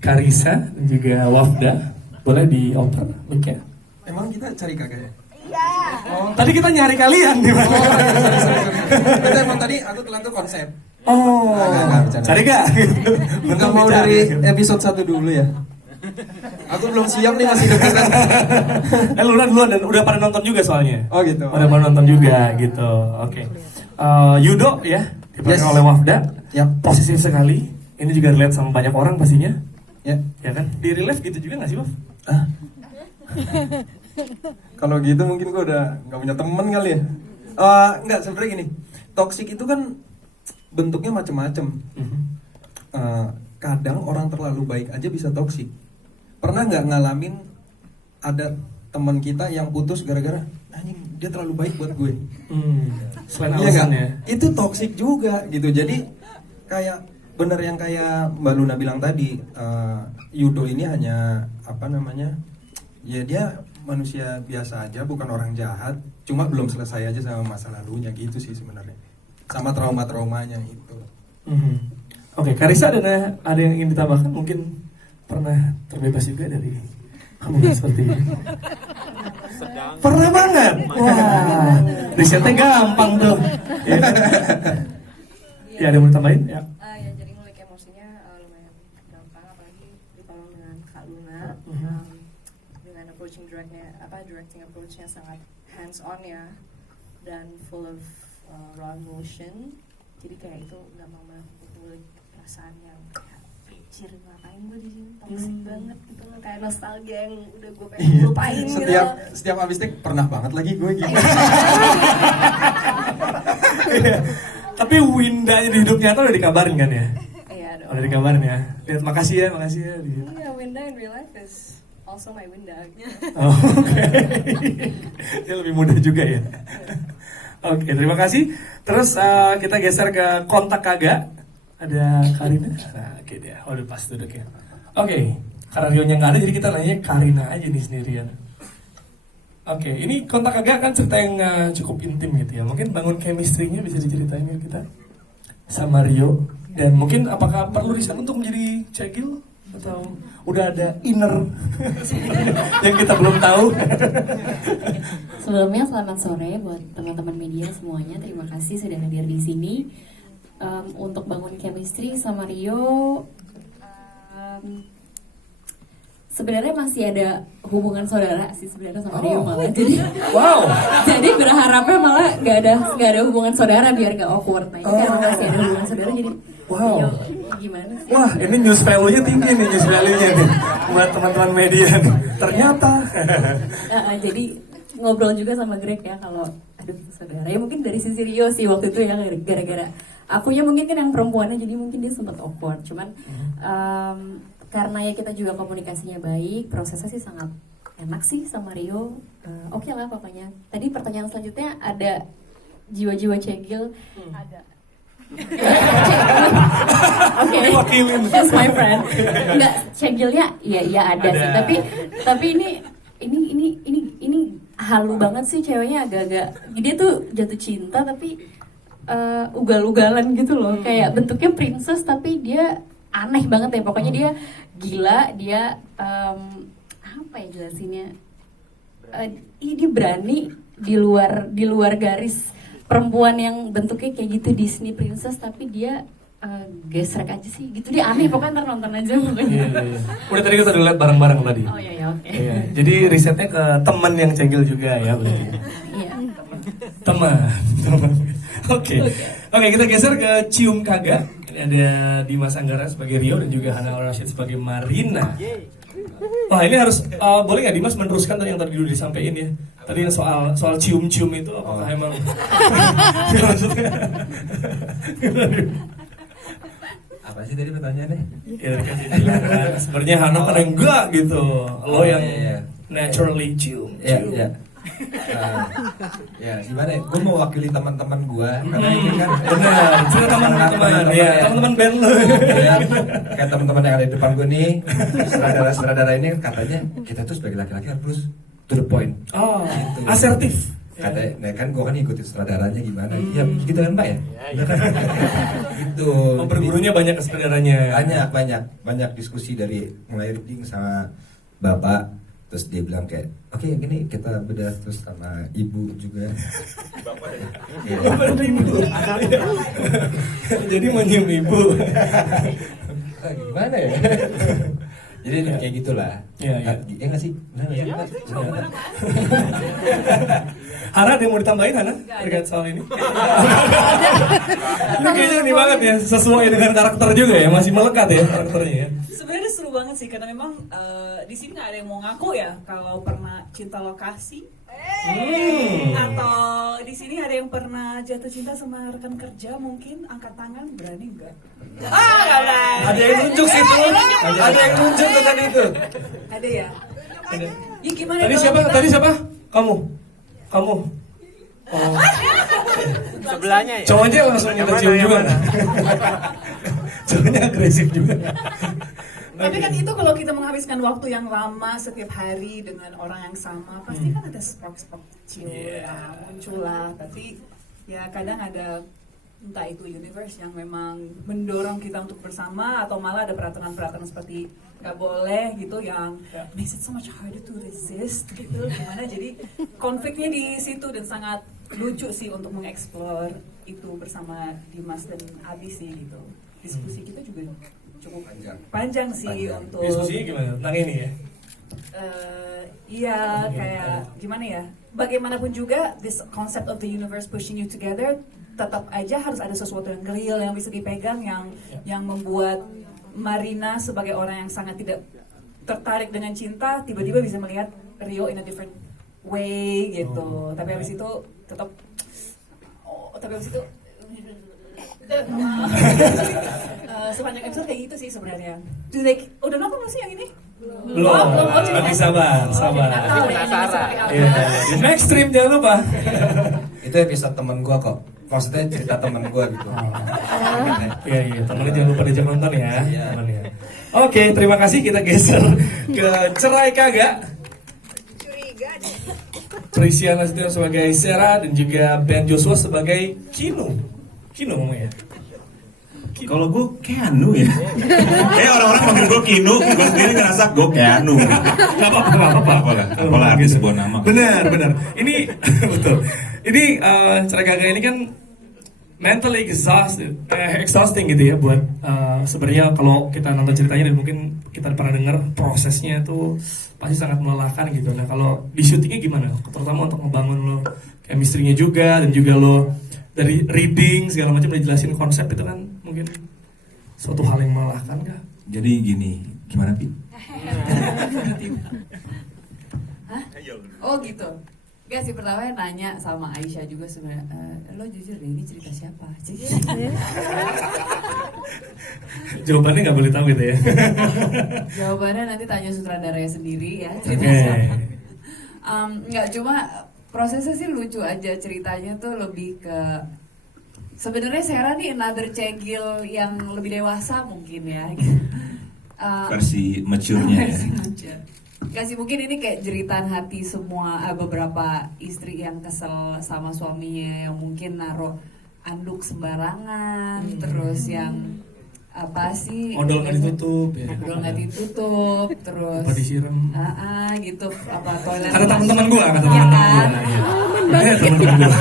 Karisa dan juga Wafda. Boleh dioper mic-nya? Emang kita cari kakak ya? Iya. Oh, Tadi kita nyari kalian di mana? Itu emang tadi aku telan tuh konsep. Oh, Enggak, bercanda. cari gak? Nggak mau dari episode 1 dulu ya? Aku belum siap nih, masih deg-degan. Duluan dan udah pada nonton juga soalnya. Oh gitu. Udah pada nonton juga gitu. Oke. Yudo ya, diperankan Yes. oleh Wafda. Yap. Posesif sekali. Ini juga relate sama banyak orang pastinya. Ya. Ya kan? Di real life gitu juga gak sih, Waf? Ah. Kalau gitu mungkin gue udah nggak punya temen kali ya. Nggak, sebenarnya gini. Toxic itu kan bentuknya macem-macem. Kadang orang terlalu baik aja bisa toksik. Pernah nggak ngalamin ada teman kita yang putus gara-gara anjing dia terlalu baik buat gue? Selain Iya alasan nggak? ya. Itu toksik juga gitu. Jadi kayak bener yang kayak Mbak Luna bilang tadi, Yudo ini hanya apa namanya? Ya dia manusia biasa aja, bukan orang jahat. Cuma belum selesai aja sama masa lalunya gitu sih sebenarnya. Sama trauma-traumanya itu. Oke, Karisa ada yang ingin ditambahkan? Mungkin pernah terbebas juga dari hubungan seperti ini? Pernah banget. Wah, risetnya gampang tuh. Ya, ada yang mau ditambahin? Ya. Ya jadi ngulik emosinya lumayan gampang, apalagi ditolong dengan Kak Luna. Dengan directing approach-nya sangat hands on ya, dan full of raw emotion. Jadi kayak itu gampang banget untuk ngulik perasaan yang kayak anjir, ngapain gue di sini, toxic banget gitu loh, kayak nostalgia yang udah gue pengen lupain gitu. Setiap abis take pernah banget lagi gue gitu. Tapi Winda di hidup nyata udah dikabarin kan ya? Iya dong. Udah dikabarin ya. Lihat, makasih ya. Iya, Winda in real life is also my Winda. Oh, oke. Dia lebih mudah juga ya. Oke, terima kasih. Terus kita geser ke kontak kagak. Ada Karina. Nah, oke dia. Udah pas duduknya. Oke, karena Rionya nggak ada, jadi kita nanya Karina aja nih sendirian. Oke, ini kontak kagak kan cerita yang cukup intim gitu ya. Mungkin bangun chemistry-nya bisa diceritain ke kita sama Rio. Dan mungkin apakah perlu riset untuk menjadi cegil? Atau udah ada inner yang kita belum tahu? Sebelumnya selamat sore buat teman-teman media semuanya. Terima kasih sudah hadir di sini. Untuk bangun chemistry sama Rio, sebenarnya masih ada hubungan saudara sih sebenarnya sama Rio malah. Jadi, jadi berharapnya malah nggak ada hubungan saudara biar nggak awkward. Nah, ini karena masih ada hubungan saudara jadi Rio gimana sih? Wah, ini news value-nya tinggi nih, news value-nya nih buat teman-teman media nih. Ternyata. Jadi ngobrol juga sama Greg ya kalau aduh saudara. Ya mungkin dari sisi Rio sih waktu itu ya gara-gara akunya mungkin kan yang perempuannya jadi mungkin dia sempat awkward. Cuman karena ya kita juga komunikasinya baik, prosesnya sih sangat enak sih sama Rio. Oke lah pokoknya. Tadi pertanyaan selanjutnya ada jiwa-jiwa cegil. Ada. Oke, that's my friend. Enggak, cegilnya iya ada sih. Tapi ini halu banget sih ceweknya, agak-agak dia tuh jatuh cinta tapi ugal-ugalan gitu loh. Kayak bentuknya princess tapi dia aneh banget ya. Pokoknya dia gila, dia apa ya jelasinnya? Dia berani di luar garis perempuan yang bentuknya kayak gitu Disney princess tapi dia gesrek aja sih gitu, dia aneh pokoknya, ntar nonton aja pokoknya. Iya. Udah tadi kita udah lihat bareng-bareng tadi. Oh iya oke. Iya. Jadi risetnya ke teman yang cegil juga ya berarti. Iya. Teman. Oke, kita geser ke cium kagak. Ini ada Dimas Anggara sebagai Rio dan juga Hana Rashid sebagai Marina. Wah, ini harus boleh nggak Dimas meneruskan tadi yang tadi dulu disampaikan ya? Tadi soal cium-cium itu apakah emang maksudnya? Apa sih tadi pertanyaannya? Ya, sebenarnya Hana kan enggak gitu. Lo yang naturally cium. Ya. Ya gimana ya, gue mau wakili teman-teman gue karena ini kan benar, cerita teman-teman ya, teman-teman band lo ya, kayak teman-teman yang ada di depan gue nih, sutradara ini katanya kita tuh sebagai laki-laki harus to the point. Oh, asertif Kata, nah kan gue kan ikutin sutradaranya gimana. Ya gitu kan Pak ya? Iya. Gitu. Oh, bergurunya banyak ke saudaranya. Banyak diskusi dari mulai reading sama bapak. Terus dia bilang kayak, oke gini kita bedah terus sama ibu juga. Bapak ya? Bapak dan ibu. Jadi mau nyium ibu. Gimana ya? Jadi kayak gitulah. Iya. Ya nggak sih? Benar nggak sih? Hana ada yang mau ditambahin Hana terkait soal ini? Ini kayaknya ini banget ya, sesuai dengan karakter juga ya, masih melekat ya karakternya ya. Sebenarnya seru banget sih karena memang di sini nggak ada yang mau ngaku ya kalau pernah cinta lokasi atau di sini ada yang pernah jatuh cinta sama rekan kerja mungkin angkat tangan berani nggak? Nggak berani. Ada yang nunjuk situ. Ada yang nunjuk ke tadi itu. Ada ya. Ada. Ya gimana? Tadi kalau siapa? kita- Tadi siapa? Kamu. Oh. Sebelahnya ya. Cowoknya langsung minta cium juga. Cowoknya agresif juga. Tapi kan itu kalau kita menghabiskan waktu yang lama setiap hari dengan orang yang sama, pasti kan ada spark-spark kecil yang muncul lah. Tapi ya kadang ada entah itu universe yang memang mendorong kita untuk bersama atau malah ada peraturan-peraturan seperti nggak boleh gitu yang makes it so much harder to resist gitu. Gimana jadi konfliknya di situ dan sangat lucu sih untuk mengeksplor itu bersama Dimas dan Abi sih gitu. Diskusi kita juga cukup panjang sih Panjang. untuk Diskusinya gimana tentang ini ya? iya kayak gimana ya, bagaimanapun juga this concept of the universe pushing you together tetap aja harus ada sesuatu yang real yang bisa dipegang yang membuat Marina sebagai orang yang sangat tidak tertarik dengan cinta tiba-tiba bisa melihat Rio in a different way gitu. Tapi habis itu tetap sepanjang episode kayak gitu sih sebenarnya. Udah nonton belum sih yang ini? Belum. Oh, jadi Nanti sabar. Natal ya, penasaran. Iya. Di next stream jangan lupa. Itu episode temen gua kok. Maksudnya cerita temen gua gitu. Iya, temennya jangan lupa diajak nonton ya. Iya. Temennya. Oke, terima kasih. Kita geser ke Cerai Kagak. Prisia Nasution sebagai Sarah dan juga Ben Joshua sebagai Kino. Kino ngomongnya. Kalau gue Keanu ya. Kayak orang-orang manggil gue Kino, gue sendiri ngerasa gue Keanu. Gak apa-apa. Apalah arti sebuah nama. Benar. Ini betul. Ini Cerai Kagak ini kan mentally exhausting gitu ya buat sebenarnya kalau kita nonton ceritanya dan mungkin kita pernah dengar prosesnya itu pasti sangat melelahkan gitu. Nah kalau di syutingnya gimana? Terutama untuk membangun lo chemistry-nya juga dan juga lo dari reading segala macam udah jelasin konsep itu kan mungkin suatu hal yang melelahkan kah? Jadi gini, gimana Pi? Oh gitu. Gak sih, pertama nanya sama Aisyah juga sebenarnya, lo jujur deh ini cerita siapa? Jawabannya nggak boleh tahu gitu ya. Jawabannya nanti tanya sutradaranya sendiri ya cerita Oke. siapa. Nggak, cuma prosesnya sih lucu aja, ceritanya tuh lebih ke sebenarnya Sarah nih another cegil yang lebih dewasa mungkin ya. Versi mature-nya ya. Versi mature. Kasih mungkin ini kayak jeritan hati semua beberapa istri yang kesel sama suaminya yang mungkin naruh anduk sembarangan, terus yang apa sih Odol nggak ditutup ya. odol nggak ditutup, terus Apa disiram. gitu apa toilet Kata teman-teman gua, kata Iya teman-teman kan? gua. Iya, teman-teman gua.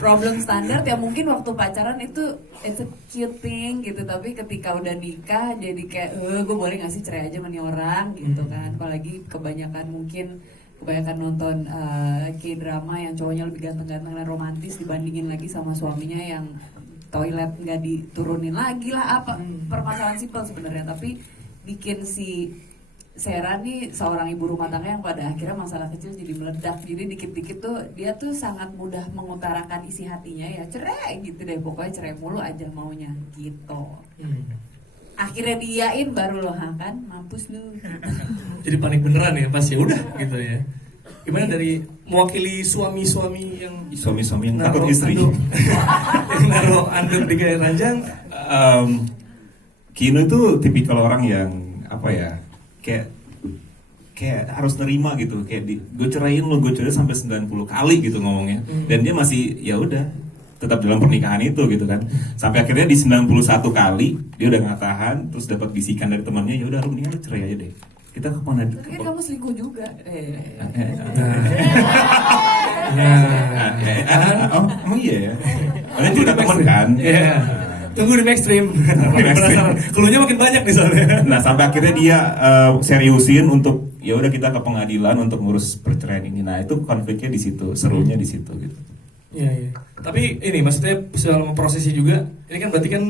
Problem standar ya mungkin waktu pacaran itu it's a cute thing gitu, tapi ketika udah nikah jadi kayak gue boleh nggak sih cerai aja sama nih orang gitu kan. Apalagi kebanyakan nonton K-drama yang cowoknya lebih ganteng-ganteng dan romantis dibandingin lagi sama suaminya yang toilet nggak diturunin lagi lah, apa permasalahan simpel sebenarnya, tapi bikin si Sarah nih seorang ibu rumah tangga yang pada akhirnya masalah kecil jadi meledak. Jadi dikit-dikit tuh dia tuh sangat mudah mengutarakan isi hatinya ya, cerai gitu deh, pokoknya cerai mulu aja maunya gitu. Akhirnya diain baru lo kan mampus lu. Jadi panik beneran ya pas ya udah gitu ya. Gimana dari mewakili suami-suami yang Suami-suami yang naruh takut istri. anduk- yang naruh anduk di gaya ranjang. Kino itu tipikal orang yang apa ya, kayak kayak harus nerima gitu, kayak gue ceraiin lo, gue ceraiin sampai 90 kali gitu ngomongnya, dan dia masih ya udah tetap dalam pernikahan itu gitu kan, sampai akhirnya di 91 kali dia udah nggak tahan, terus dapat bisikan dari temannya, ya udah lu mendingan lu cerai aja deh, kita kemana? Tapi kan kamu selingkuh juga. Oh emang iya ya, kalian cerita teman kan? Iya. Tunggu di ekstrim. Keluarnya makin banyak nih soalnya. Nah sampai akhirnya dia seriusin untuk ya udah kita ke pengadilan untuk ngurus perceraian ini. Nah itu konfliknya di situ, serunya di situ gitu. Iya, iya. Tapi ini maksudnya selama prosesnya juga, ini kan berarti kan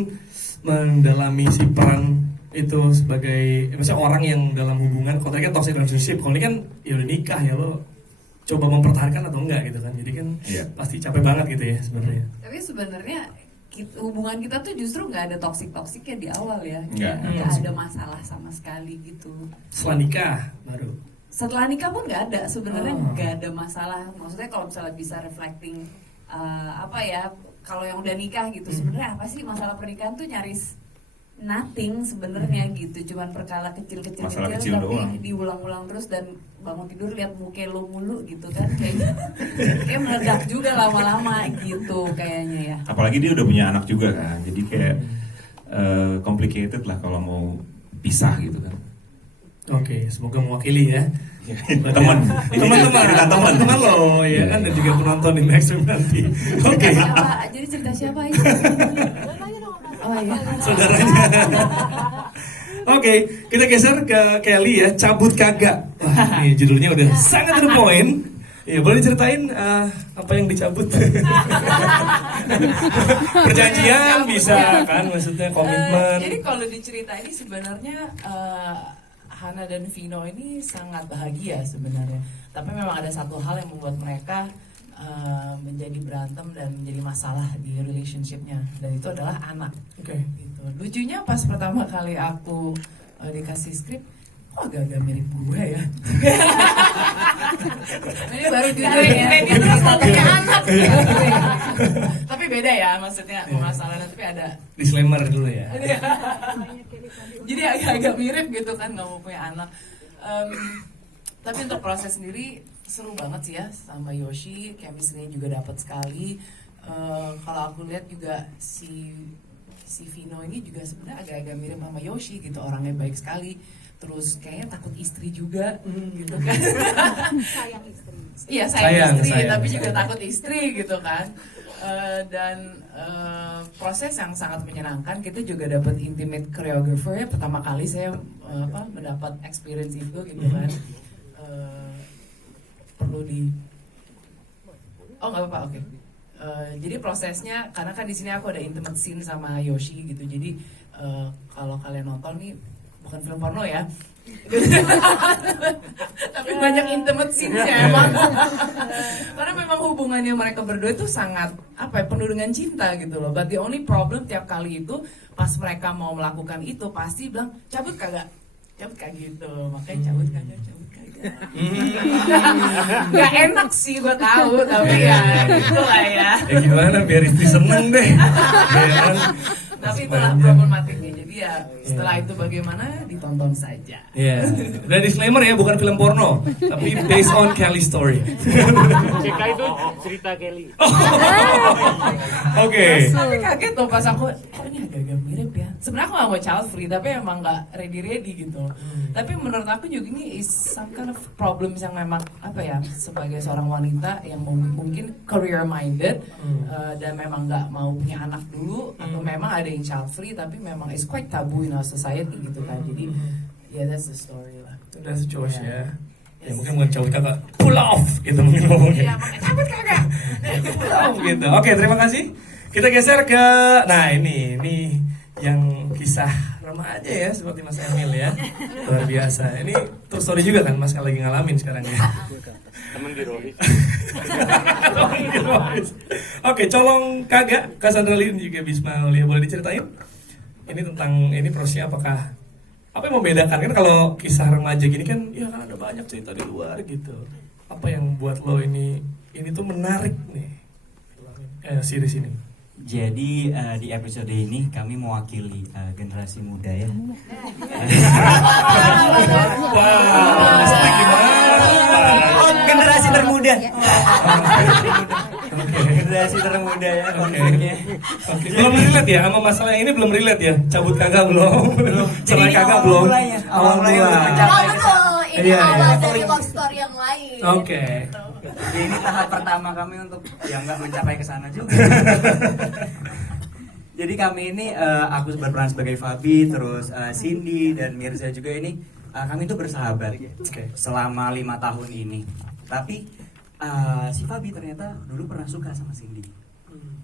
mendalami si peran itu sebagai misalnya orang yang dalam hubungan, kalau tadi kan toxic relationship, kalau ini kan ya udah nikah ya lo coba mempertahankan atau enggak gitu kan. Jadi kan pasti capek banget gitu ya sebenarnya. Tapi sebenarnya hubungan kita tuh justru nggak ada toksik-toksiknya di awal ya. Nggak. Nggak ada masalah sama sekali gitu. Setelah nikah baru. Setelah nikah pun nggak ada, sebenarnya nggak ada masalah. Maksudnya kalau misalnya bisa reflecting kalau yang udah nikah gitu, sebenarnya apa sih masalah pernikahan tuh nyaris nothing sebenarnya gitu, cuman perkara kecil-kecil Masalah kecil kecil tapi doang. diulang-ulang terus, dan bangun tidur lihat muka lo mulu gitu kan, kayak meledak juga lama-lama gitu kayaknya ya. Apalagi dia udah punya anak juga kan, jadi kayak complicated lah kalau mau pisah gitu kan. Oke, semoga mewakili ya. Teman-teman lo ya kan, dan juga penonton di next room nanti. Oke. Jadi cerita siapa aja? Oh iya. Saudaranya. Oke, kita geser ke Kelly ya, cabut kagak. Wah, ini judulnya udah sangat to the point. Ya, boleh diceritain apa yang dicabut? Perjanjian bisa kan, maksudnya komitmen. Jadi kalau diceritain ini sebenarnya Hana dan Vino ini sangat bahagia sebenarnya. Tapi memang ada satu hal yang membuat mereka menjadi berantem dan menjadi masalah di relationshipnya, dan itu adalah anak. Oke. Gitu. Lucunya pas pertama kali aku dikasih skrip, kok agak-agak mirip gue ya. Ini baru judulnya. Ini terus ngomongnya anak. Tapi beda ya, maksudnya pemasalannya, tapi ada. Disclaimer dulu ya. Jadi agak-agak mirip gitu kan, nggak mau punya anak. Tapi untuk proses sendiri seru banget sih ya sama Yoshi, chemistry-nya juga dapat sekali. Kalau aku lihat juga si Vino ini juga sebenarnya agak-agak mirip sama Yoshi gitu, orangnya baik sekali. Terus kayaknya takut istri juga gitu kan. Sayang istri. Iya sayang istri, sayang. tapi juga takut istri gitu kan. Dan proses yang sangat menyenangkan. Kita juga dapat intimate choreographer ya, pertama kali saya mendapat experience itu gitu kan. Perlu di nggak apa-apa, oke. Jadi prosesnya, karena kan di sini aku ada intimate scene sama Yoshi gitu, jadi kalau kalian nonton nih bukan film porno ya, tapi banyak intimate scene-nya emang. Karena memang hubungannya mereka berdua itu sangat penuh dengan cinta gitu loh. But the only problem tiap kali itu pas mereka mau melakukan itu pasti bilang cabut kagak gitu, makanya cabut kagak. Gak enak sih gue tahu, tapi ya gitu lah ya. Ya gimana biar istri seneng deh. Tapi itulah problematiknya. Jadi ya setelah itu bagaimana ditonton saja. Iya. Dan disclaimer ya, bukan film porno, tapi based on Kelly story. CK itu cerita Kelly. Oke. Tapi kaget tuh pas aku, kok ini agak-agak mirip ya. Sebenarnya aku gak mau child free, tapi emang gak ready gitu. Tapi menurut aku juga ini is some kind of problems yang memang sebagai seorang wanita yang mungkin career minded dan memang gak mau punya anak dulu, atau memang ada yang child free tapi memang is quite taboo in our society gitu kan. Jadi ya that's the story lah. That's the choice ya. Ya mungkin bukan cabut kagak, pull off gitu mungkin ngomongnya. Iya, makanya cabut kagak. Pull off gitu. Oke, terima kasih. Kita geser ke, nah ini yang kisah remaja ya, seperti Mas Emil ya, luar biasa. Ini true story juga kan Mas lagi ngalamin sekarang ya. Temen di Rolis. Oke, colong kagak, Cassandra Lin juga Bisma Aulia, boleh diceritain? Ini tentang prosesnya apakah apa yang membedakan kan kalau kisah remaja gini kan ya kan ada banyak cerita di luar gitu. Apa yang buat lo ini tuh menarik nih series ini? Jadi di episode ini kami mewakili generasi muda ya. Wah, Generasi termuda. Generasi termuda ya konfliknya. Oke. Belum relate ya sama masalah ini, belum relate ya. Cabut kagak belum. Cerai Jadi kagak awal belum. mulanya, awal mulanya mulai. untuk mencapai ke sana. Oh, ini Iya, awal iya. dari love story yang lain. Oke. Jadi ini tahap pertama kami untuk yang nggak mencapai ke sana juga. Jadi kami ini aku berperan sebagai Fabi, terus Cindy dan Mirza juga ini kami itu bersahabat selama 5 tahun ini. Tapi si Fabi ternyata dulu pernah suka sama Cindy.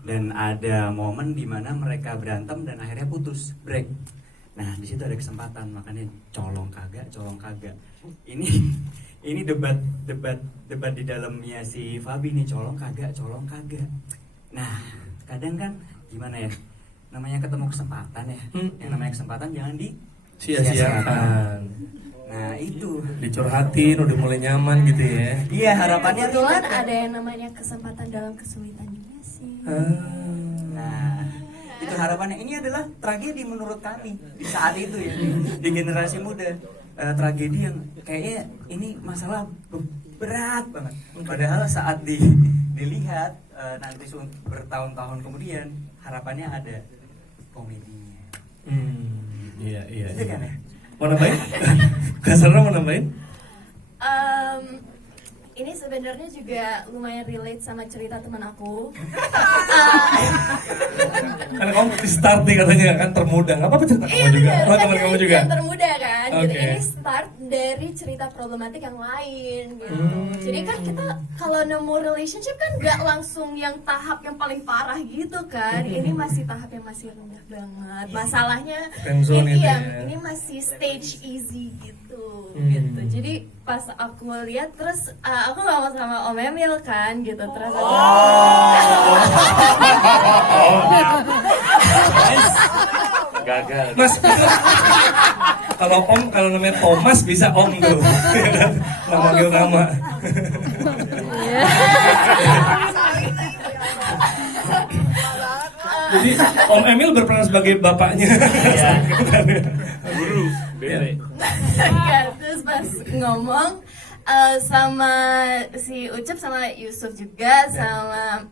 Dan ada momen di mana mereka berantem dan akhirnya putus, break. Nah, di situ ada kesempatan, makanya colong kagak. Ini debat di dalamnya si Fabi nih, colong kagak. Nah, kadang kan gimana ya? Namanya ketemu kesempatan ya. Yang namanya kesempatan jangan Sia-siakan. Nah, itu Dicurhatin, udah mulai nyaman gitu ya. iya harapannya Kebetulan ada yang namanya kesempatan dalam kesulitan juga sih. Nah, itu harapannya. Ini adalah tragedi menurut kami di saat itu ya, di generasi muda. Tragedi yang kayaknya ini masalah berat banget. Padahal saat dilihat nanti bertahun-tahun kemudian harapannya ada komedinya. Iya. Itu kan ya? Mau nambahin? Kasarnya mau nambahin? Ini sebenarnya juga lumayan relate sama cerita teman aku. Karena kamu start nih katanya kan termuda. Nggak apa-apa cerita kamu juga. Oh, teman kamu juga. Yang termuda kan. Gitu. Oke. Ini start dari cerita problematik yang lain gitu. Jadi kan kita kalau nemu relationship kan nggak langsung yang tahap yang paling parah gitu kan. Ini masih tahap yang masih rendah banget. Masalahnya Friendzone ini itu yang ya. ini masih stage easy gitu. Gitu. Jadi pas aku lihat terus aku ngomong sama Om Emil kan gitu terus Gagal. Mas, kalau Om, kalau namanya Thomas bisa Om tuh. Nggak manggil nama. Jadi Om Emil berperan sebagai bapaknya. Guru. Bebe. Ya, terus pas ngomong sama si Ucup sama Yusuf juga sama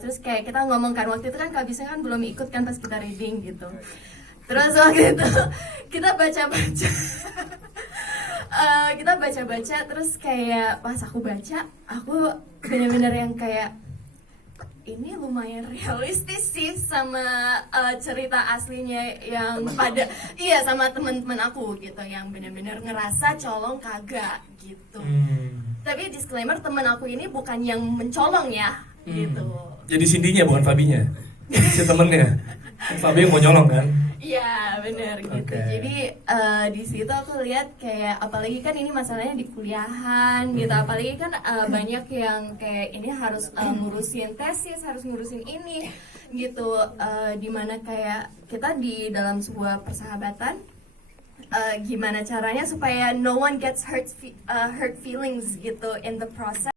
terus kayak kita ngomong kan waktu itu kan Kak Bisa kan belum ikut kan pas kita reading gitu. Terus waktu itu kita baca-baca kita baca-baca terus kayak pas aku baca aku bener-bener yang kayak ini lumayan realistis sih sama cerita aslinya yang pada sama teman-teman aku gitu yang benar-benar ngerasa colong kagak gitu. Tapi disclaimer teman aku ini bukan yang mencolong ya gitu. Jadi Cindy-nya bukan Fabinya. Si temennya. Fabi yang mau nyolong kan? Iya benar gitu. Oke. Jadi di situ aku lihat kayak apalagi kan ini masalahnya di kuliahan gitu. Apalagi kan banyak yang kayak ini harus ngurusin tesis, harus ngurusin ini gitu. Dimana kayak kita di dalam sebuah persahabatan gimana caranya supaya no one gets hurt feelings gitu in the process.